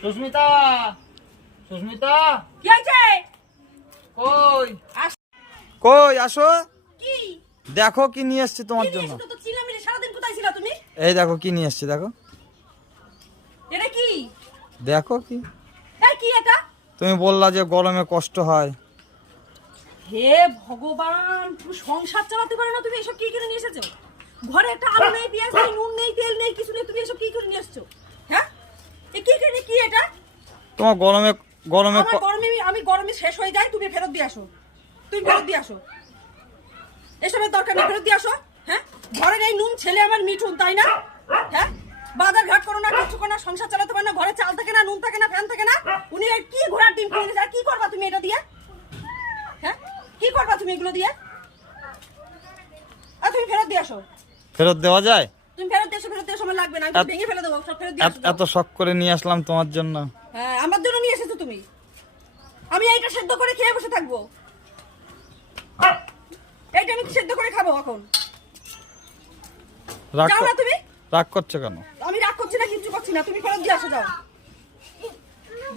সুস্মিতা, সুস্মিতা, কি হয়েছে? কই আস- কই আসো। কি দেখো কি নিয়ে এসেছি তোমার কি নিয়ে জন্য। এসেছো? তো চিল্লামিল্লি সারাদিন কোথায় ছিলা তুমি? এই দেখো কি নিয়ে এসেছি, দেখো এটা কি? দেখো কি। এই কি এটা? তুমি বললা যে গরমে কষ্ট হয়। হে ভগবান, তুমি সংসার চালাতে পারো না? তুমি এসব কি করে নিয়ে এসেছো? ঘরে একটা আলু নেই, পেঁয়াজ নেই, নুন নেই, তেল নেই, কিছু নেই, তুমি এসব কি করে নিয়ে এসেছো? হ্যাঁ, এ কি করে, কি এটা? তোমার গরমে গরমে আমার গরমে, আমি গরমে শেষ হয়ে যাই, তুমি ফেরত দিয়ে আসো। তুমি ফেরত দিয়ে আসো, এসবের দরকার নেই, ফেরত দিয়ে আসো। হ্যাঁ, ঘরের এই নুন, ছেলে আমার মিঠুন, তাই না? হ্যাঁ, বাজার ঘাট করো না, কিছু করো না, সংসার চালাতে পারো না, ঘরে চাল থাকে না, নুন থাকে না, ফ্যান থাকে না। উনি এই কি ঘোড়ার ডিম কিনে এনেছে, আর কি করবা তুমি এটা দিয়ে? হ্যাঁ, কি করবা তুমি এগুলো দিয়ে? আর তুমি ফেরত দিয়ে আসো। ফেরত দেওয়া যায়? তুমি ফেরত দিয়ে আসো, ফেরত দিয়ে সময় লাগবে না, আমি ভেঙে ফেলে দেবো, সব ফেরত দিয়ে আসো। এত শখ করে নিয়ে আসলাম তোমার জন্য। হ্যাঁ, আমার জন্য নিয়ে এসেছো তুমি। আমি এইটা সেদ্ধ করে খেয়ে বসে থাকবো। এইটা আমি সেদ্ধ করে খাবো এখন। রাগ যাও না তুমি। রাগ করছো কেন? আমি রাগ করছি না, কিছু করছি না, তুমি ফেরত দিয়ে আসো। যাও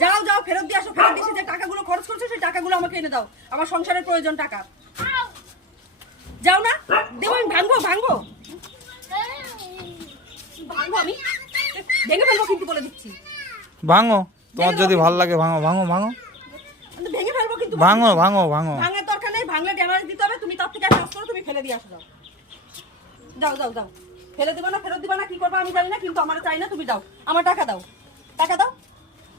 যাও যাও, ফেরত দিয়ে আসো। ফেরত দিয়ে যে টাকাগুলো খরচ করছো সেই টাকাগুলো আমাকে এনে দাও, আমার সংসারের প্রয়োজন টাকা। যাও না, দেবো আমি, ভাঙবো ভাঙবো ভাঙবো, আমি ভেঙে ফেলবো কিন্তু, বলে দিচ্ছি। ভাঙো, তোমার যদি ভাল লাগে ভাঙো, ভাঙো ভাঙো, আমি তো ভেঙে ফেলবো কিন্তু। ভাঙো ভাঙো ভাঙো। ভাঙার দরকার নেই, ভাঙলে ড্যামেজ দিতে হবে। তুমি তার থেকে এক কাজ করো, তুমি ফেলে দিয়ে আসো। যাও যাও যাও যাও, ফেলে দিবা না, ফেরত দিবা না, কি করবা আমি জানি না, কিন্তু আমার চাই না। তুমি দাও, আমার টাকা দাও, টাকা দাও।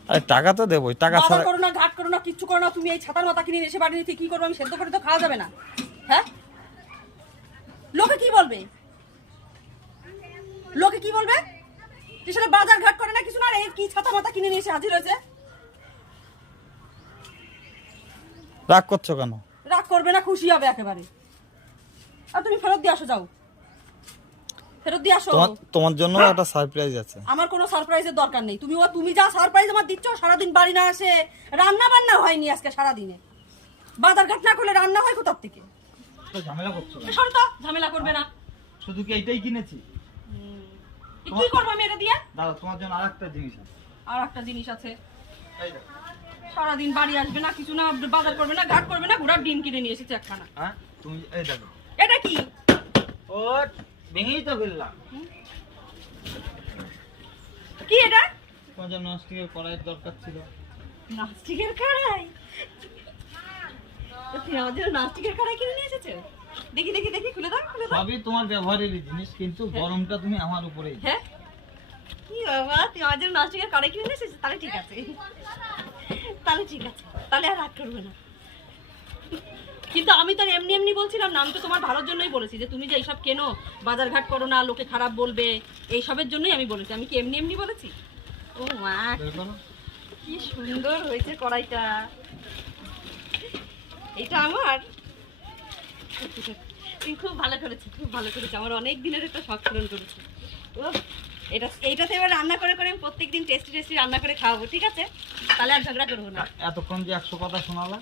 আরে টাকা তো দেবোই, টাকা বাজার ছাড়া। করো না, ঘাট করো না, কিচ্ছু করো না। তুমি এই ছাতার মাথা কিনে এসে বাড়ি নিতে কি করবো? আমি সেদ্ধ করে তো খাওয়া যাবে না। হ্যাঁ, লোকে কি বলবে? লোকে কি বলবে? সেটা বাজার ঘাট করে না, কিছু না, এই কি ছাতা মাথা কিনে নিয়ে এসে হাজির হয়েছে। রাগ করছো কেন? রাগ করবে না, খুশি হবে একেবারে। আর তুমি ফেরত দিয়ে আসো, যাও ফেরত দিয়ে আসো। তোমার জন্য একটা সারপ্রাইজ আছে। আমার কোনো সারপ্রাইজের দরকার নেই। তুমি যা সারপ্রাইজ আমার দিচ্ছ, সারাদিন বাড়ি না আসে, রান্না বান্না হয়নি আজকে সারাদিনে। বাজার ঘাট না করলে রান্না হয় কোথার থেকে? ঝামেলা করছো কেন? শোন তো, ঝামেলা করবে না। শুধু কি এইটাই কিনেছি? কি করবো আমি এটা দিয়ে? দাদা তোমার জন্য আরেকটা জিনিস আছে। আর একটা জিনিস আছে। এই দেখো। সারাদিন বাড়ি আসবে না, কিছু না, বাজার করবে না, ঘাট করবে না, ঘোড়ার ডিম কিনে নিয়ে এসেছে একখানা। হ্যাঁ, তুমি এই দেখো। এটা কি? ও ভেঙেই তো ফেললাম। কি এটা? তোমার জন্য ননস্টিকের কড়াইয়ের দরকার ছিল। নাস্টিকের কড়াই? তুমি আমাদের নাস্টিকের কড়াই কিনে নিয়ে এসেছো? দেখি দেখি দেখি, খুলে দাও, খুলে দাও। সবই তোমার ব্যবহারেরই জিনিস, কিন্তু গরমটা তুমি আমার উপরেই। হ্যাঁ, কি বাবা, তুই আমাদের নাস্টিকের কড়াই কিনে নিয়ে এসেছিস? তাহলে ঠিক আছে, তাহলে ঠিক আছে, তাহলে আর রাগ করবে না। কিন্তু আমি তো এমনি এমনি বলছিলাম না, আমি তো তোমার ভালোর জন্যই বলেছি যে তুমি যে এইসব কেনো, বাজার ঘাট করো না, লোকে খারাপ বলবে, এইসবের জন্যই আমি বলেছি। আমি কি এমনি এমনি বলেছি? ও মা, বের করো। কি সুন্দর হয়েছে কড়াইটা। এটা আমার, তুমি খুব ভালো করেছো, খুব ভালো করেছো। আমার অনেক দিনের একটা শখ পূরণ করেছো। ও, এইটাতে এবার রান্না করে করে আমি প্রত্যেকদিন টেস্টি টেস্টি রান্না করে খাওয়াবো, ঠিক আছে? তাহলে আর ঝগড়া করবো না। এতক্ষণ যে 100 কথা শোনালা।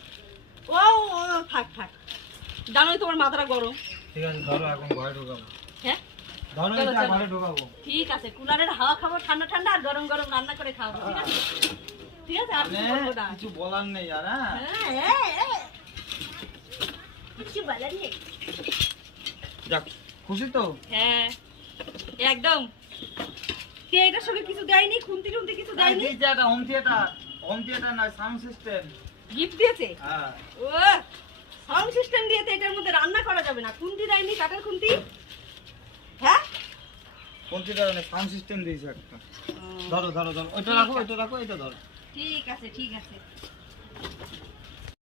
ও ও, থাক থাক, জানোই তোমার মাথাটা গরম। ঠিক আছে, ধরো এখন ঘরে ঢোকাবো। হ্যাঁ, ধরো চলো, এটা চলো। ঘরে ঢোকাবো। ঠিক আছে, কুলারের হাওয়া খাবো ঠান্ডা ঠান্ডা, আর গরম গরম রান্না করে খাওয়াবো, ঠিক আছে? ঠিক আছে, আর কিছু বলবো না। কিছু বলার নেই আর। হ্যাঁ, হ্যাঁ, কিছু বলার নেই। যাক, খুশি তো? হ্যাঁ, একদম। কে এটার সঙ্গে কিছু দেয়নি, খুন্তি টুন্তি কিছু দেয়নি? এই যে একটা হোম থিয়েটার, হোম থিয়েটার না, সাউন্ড সিস্টেম। গিফট দিয়েছে? হ্যাঁ। ও, সাউন্ড সিস্টেম দিয়েছে, এটার মধ্যে রান্না করা যাবে না। খুন্তি দেয়নি, কাঠের খুন্তি? হ্যাঁ, কোন থিয়েটার না, সাউন্ড সিস্টেম দিয়েছে একটা। ধরো ধরো ধরো, ওইটা রাখো, ওইটা রাখো, এটা ধরো। ঠিক আছে ঠিক আছে।